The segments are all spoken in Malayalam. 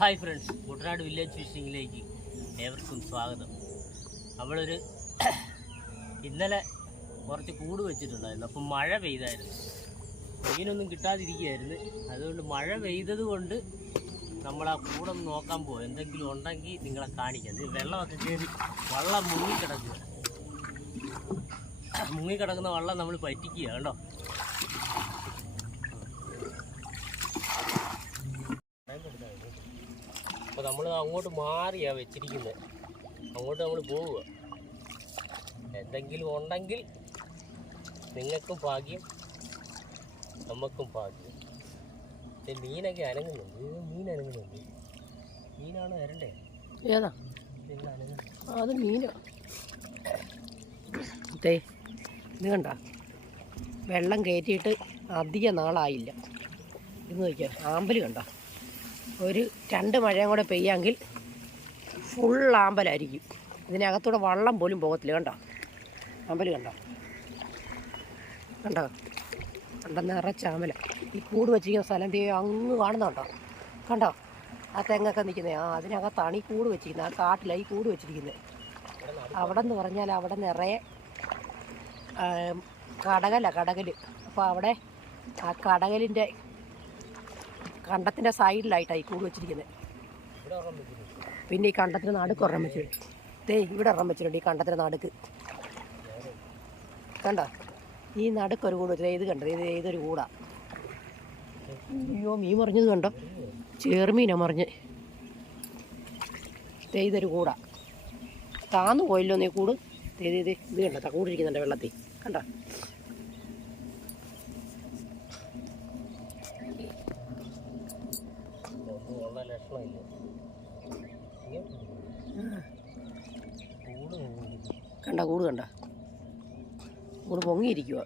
Hi friends. കുട്ടനാട് വില്ലേജ് ഫിഷിങ്ങിലേക്ക് ഏവർക്കും സ്വാഗതം. നമ്മളൊരു ഇന്നലെ കുറച്ച് കൂട് വെച്ചിട്ടുണ്ടായിരുന്നു. അപ്പം മഴ പെയ്തായിരുന്നു. മീനൊന്നും കിട്ടാതിരിക്കുകയായിരുന്നു. അതുകൊണ്ട് മഴ പെയ്തത് കൊണ്ട് നമ്മൾ ആ കൂടൊന്ന് നോക്കാൻ പോകും എന്തെങ്കിലും ഉണ്ടെങ്കിൽ നിങ്ങളെ കാണിക്കാം. ഇത് വെള്ളമൊക്കെ കയറി വള്ളം മുങ്ങിക്കിടക്കുക മുങ്ങിക്കിടക്കുന്ന വള്ളം നമ്മൾ പറ്റിക്കുക കണ്ടോ? അപ്പോൾ നമ്മൾ അങ്ങോട്ട് മാറിയാണ് വെച്ചിരിക്കുന്നത് അങ്ങോട്ട് നമ്മൾ പോവുക. എന്തെങ്കിലും ഉണ്ടെങ്കിൽ നിങ്ങൾക്കും ഭാഗ്യം നമുക്കും ഭാഗ്യം. മീനൊക്കെ അനങ്ങുന്നുണ്ട്. മീൻ അനങ്ങുന്നുണ്ട്. മീനാണ് വരണ്ടേ ഏതാ? അത് മീനാ? ഇത് കണ്ട? വെള്ളം കയറ്റിയിട്ട് അധിക നാളായില്ല. ഇത് നോക്കിയാൽ ആമ്പൽ കണ്ട? ഒരു രണ്ട് മഴയും കൂടെ പെയ്യാമെങ്കിൽ ഫുൾ ആമ്പലായിരിക്കും. ഇതിനകത്തൂടെ വള്ളം പോലും പോകത്തില്ല കണ്ടോ? ആമ്പൽ കണ്ടോ? കണ്ടോ? കണ്ടോ? നിറച്ച ഈ കൂട് വെച്ചിരിക്കുന്ന സ്ഥലം അങ്ങ് കാണുന്നുണ്ടോ? കണ്ടോ? ആ തെങ്ങൊക്കെ നിൽക്കുന്നത് ആ അതിനകത്താണ് ഈ കൂട് വെച്ചിരിക്കുന്നത്. ആ കാട്ടിലാണ് ഈ കൂട് വെച്ചിരിക്കുന്നത്. അവിടെ എന്ന് പറഞ്ഞാൽ അവിടെ നിറയെ കടകല കടകൽ അപ്പോൾ അവിടെ ആ കടകലിന്റെ കണ്ടത്തിന്റെ സൈഡിലായിട്ടാണ് ഈ കൂട് വെച്ചിരിക്കുന്നത് പിന്നെ ഈ കണ്ടത്തിന് നടുക്ക് ഒരെണ്ണം വെച്ചിട്ടുണ്ട് ദേ ഇവിടെ ഒരെണ്ണം വെച്ചിട്ടുണ്ട് ഈ കണ്ടത്തിന് നടുക്ക്. കണ്ടോ? ഈ നടുക്ക് ഒരു കൂട് വെച്ചിട്ട് ഇത് കണ്ടത് ഇത് ഇതൊരു കൂടാ? അയ്യോ മീൻ മറിഞ്ഞത് കണ്ടോ? ചേർമീനാ മറിഞ്ഞ്. ദേ ഇതൊരു കൂടാ. താന്നു പോയല്ലോ നീ കൂട്. ദേ ഇത് കണ്ടോ? ത കൂടിരിക്കുന്നുണ്ട് വെള്ളത്തിൽ. കണ്ടോ ഒന്നും ഉള്ള ലക്ഷണമില്ല ഇങ്ങോട്ട് കൂട് മുങ്ങിയിരിക്കുന്നു. കണ്ട കൂട് കണ്ട. കൂട് പൊങ്ങിയിരിക്കുക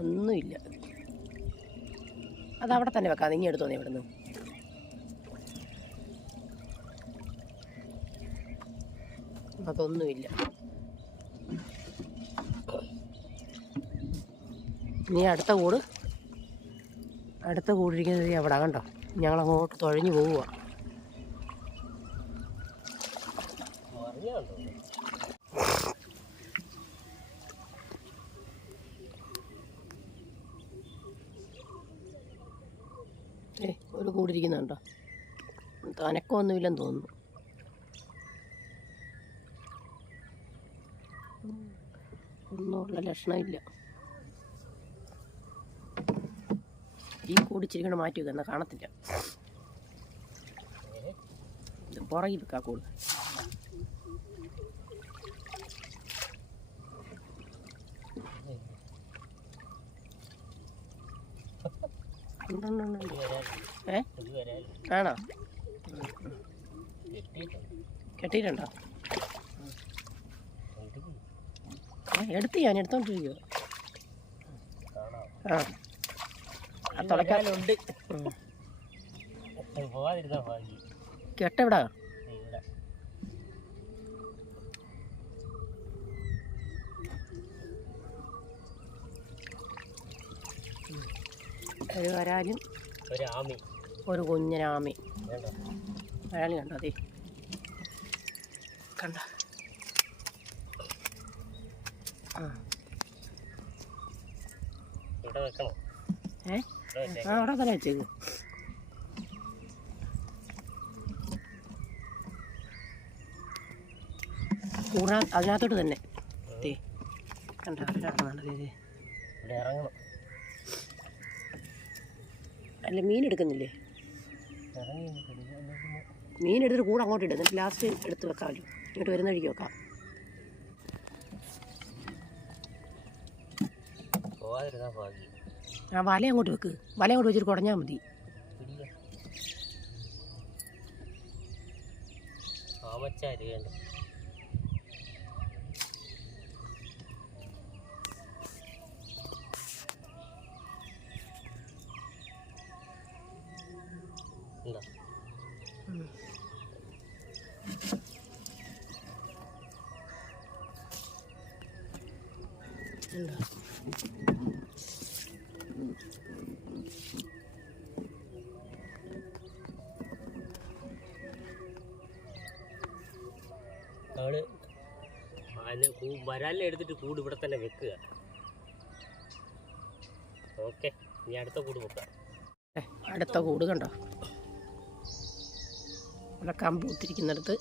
ഒന്നുമില്ല. അതവിടെ തന്നെ വെക്കാം നീ എടുത്തോ നീ ഇവിടുന്ന്. അതൊന്നുമില്ല. നീ അടുത്ത കൂട് അടുത്ത കൂടിയിരിക്കുന്നത് അവിടെ കണ്ടോ? ഞങ്ങൾ അങ്ങോട്ട് തുഴഞ്ഞു പോവുക. ഏ ഒരു കൂടിയിരിക്കുന്നുണ്ടോ തനക്കമൊന്നുമില്ലെന്ന് തോന്നുന്നു. ഒന്നുമുള്ള ലക്ഷണമില്ല. ഈ കൂടിച്ചിരിക്കണ മാറ്റി വെക്കുക എന്നാൽ കാണത്തില്ല. പുറകിൽ വെക്കാ കൂട്. ഏ? ആണോ? കെട്ടിയിട്ടുണ്ടോ. എടുത്ത് ഞാൻ എടുത്തോണ്ടിരിക്കുക ആ. ഭാഗ്യം. കെട്ടെവിടാ. ഒരു വരാലും ഒരു കുഞ്ഞനാമി. വരാലി കണ്ടോ അതെ കണ്ട? ആ. ഇവിടെ വെക്കണം ഏ? അവിടെ തന്നെ വെച്ചേക്ക് കൂടാ അതിനകത്തോട്ട് തന്നെ. ദേ കണ്ട? ഇറങ്ങണം. അല്ല മീൻ എടുക്കുന്നില്ലേ? മീൻ എടുത്തിട്ട് കൂടെ അങ്ങോട്ട് ഇടും. എന്നിട്ട് ലാസ്റ്റ് എടുത്ത് വെക്കാമല്ലോ ഇങ്ങോട്ട് വരുന്ന വഴിക്ക് വെക്കാം. പോവാതിരുന്നാ ഭാഗ്യം ആ വല അങ്ങോട്ട് വെക്ക്. വല അങ്ങോട്ട് വെച്ചിട്ട് കുടഞ്ഞാൽ മതി. എന്താ വരാലിനെ എടുത്തിട്ട് കൂട് ഇവിടെ തന്നെ വെക്കുക. ഓക്കെ ഇനി അടുത്ത കൂട് വെക്കാം. അടുത്ത കൂട് കണ്ടോ? ഇവിടെ കമ്പ് കുത്തിരിക്കുന്നിടത്ത്.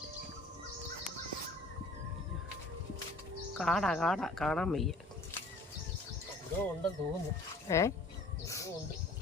കാടാ കാടാ കാണാൻ വയ്യ. ഏ?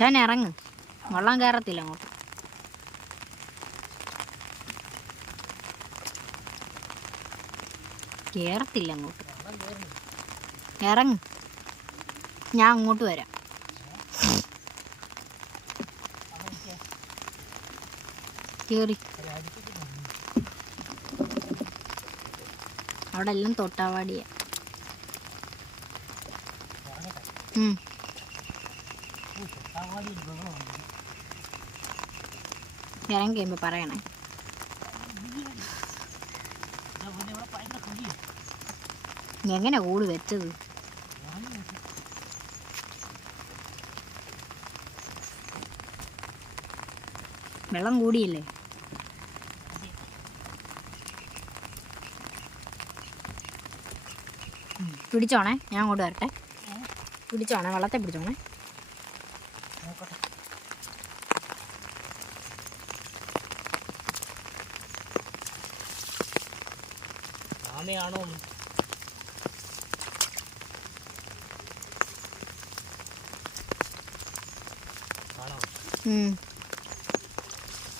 ഞാൻ ഇറങ്ങ് വെള്ളം കയറത്തില്ല അങ്ങോട്ട്. കേറത്തില്ല അങ്ങോട്ട്. ഇറങ്ങ്. ഞാൻ അങ്ങോട്ട് വരാം. കയറി അവിടെ എല്ലാം തൊട്ടാവാടിയ ഇറങ്ങി പറയണേ. എങ്ങനെ കൂട് വെച്ചത്? വെള്ളം കൂടിയില്ലേ? പിടിച്ചോണേ. ഞാൻ അങ്ങോട്ട് വരട്ടെ. പിടിച്ചോണേ വെള്ളത്തെ പിടിച്ചോണേ. ആമയാണോ.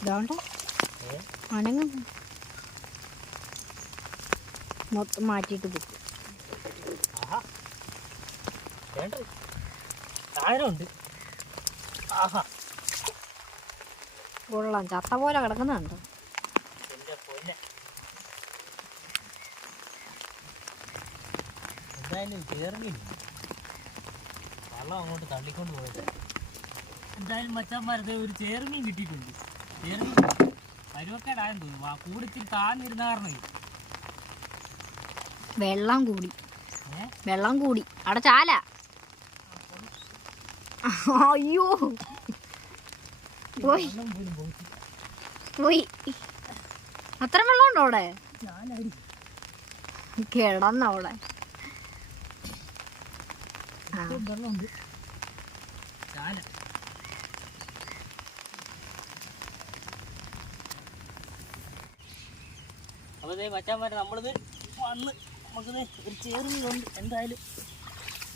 ഇതാണ്ട്? അനങ്ങ മൊത്തം മാറ്റിയിട്ട് പോയി താഴെ ആഹാ കൊള്ളാം. ചത്ത പോലെ കിടക്കുന്നുണ്ട് എന്തായാലും കേറില്ല വെള്ളം അങ്ങോട്ട് തള്ളിക്കൊണ്ട് പോയത്. എന്തായാലും മച്ചാന്മാരത് ഒരു ചേർമീൻ കിട്ടിയിട്ടുണ്ട്. ചേർമീൻ പരുവക്കേടായെന്ന് തോന്നുന്നു. ആ കൂടിച്ചിരി താന്നിരുന്ന കാരണം വെള്ളം കൂടി. വെള്ളം കൂടി. അവിടെ ചാല. അയ്യോ. പോയി പോയി അത്ര വെള്ളം ഉണ്ടോ അവിടെ? കേടന്ന അവിടെ വെള്ളമുണ്ട്. അപ്പോൾ ഇതേ മച്ചാന്മാരെ നമ്മളിത് വന്ന് നമുക്കിത് ഒരു ചേർന്നുണ്ട് എന്തായാലും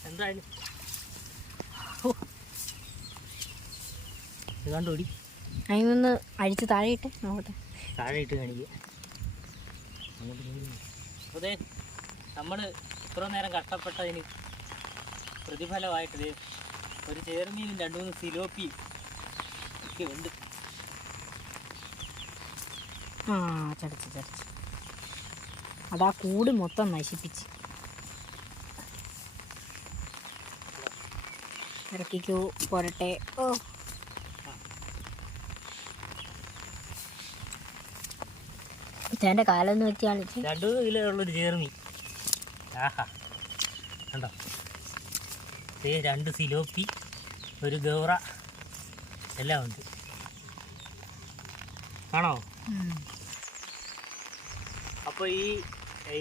എന്തായാലും. കണ്ടോടി. അതിനൊന്ന് അഴിച്ച് താഴെ ഇട്ട് നോക്കട്ടെ താഴെ ഇട്ട് കാണിക്കുക അതെ ദേ നമ്മൾ ഇത്ര നേരം കഷ്ടപ്പെട്ടതിന് പ്രതിഫലമായിട്ട് ഒരു ചേർമീനും രണ്ട് മൂന്ന് സിലോപ്പി ഒക്കെ ഉണ്ട്. ആ ചടച്ച് ചടച്ച് അതാ കൂട് മൊത്തം നശിപ്പിച്ച്. ഇറക്കിക്കോ പോരട്ടെ. ഓ. ചേന്റെ കാലൊന്ന് വെച്ച് കാണിച്ച്. കിലോ ഉള്ളൊരു ചേർമീൻ ആഹാ. രണ്ട് സിലോപ്പി ഒരു ഗൗറ എല്ലാം ഉണ്ട്. ആണോ? അപ്പോൾ ഈ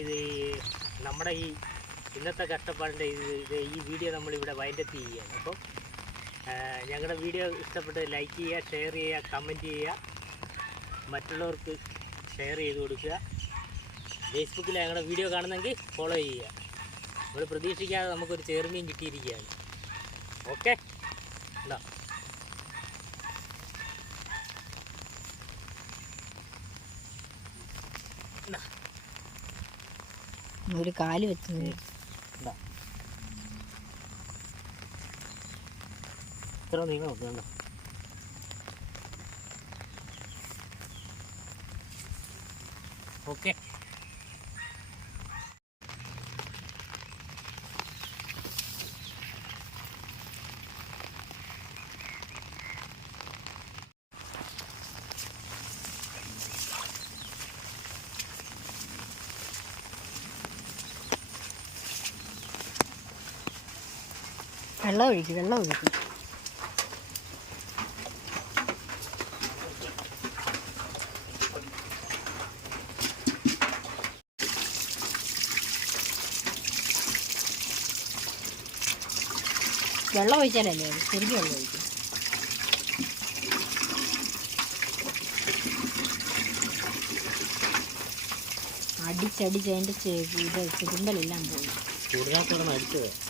ഇത് നമ്മുടെ ഈ ഇന്നത്തെ കഷ്ടപ്പാടിന്റെ ഇത് ഈ വീഡിയോ നമ്മളിവിടെ വൈൻഡപ്പ് ചെയ്യുകയാണ്. അപ്പോൾ ഞങ്ങളുടെ വീഡിയോ ഇഷ്ടപ്പെട്ട് ലൈക്ക് ചെയ്യുക ഷെയർ ചെയ്യുക കമന്റ് ചെയ്യുക. മറ്റുള്ളവർക്ക് ഷെയർ ചെയ്ത് കൊടുക്കുക. ഫേസ്ബുക്കിൽ ഞങ്ങളുടെ വീഡിയോ കാണുന്നെങ്കിൽ ഫോളോ ചെയ്യുക. നമ്മൾ പ്രതീക്ഷിക്കാതെ നമുക്കൊരു ചേർമീൻ കിട്ടിയിരിക്കുകയാണ്. ഓക്കെ ഉണ്ടോ ഒരു കാൽ വെച്ച് ഇത്ര നീളം ഒക്കെ ഓക്കെ വെള്ളം ഒഴിക്കും വെള്ളം ഒഴിക്കും വെള്ളം ഒഴിച്ചാലല്ലേ? ശരിക്കും വെള്ളം ഒഴിക്കും. അടിച്ചടിച്ച് അതിന്റെ ചെ- ഇത് ചെതുമ്പലെല്ലാം പോയി. ചൂടിനകത്തോടെ അടിച്ചത്.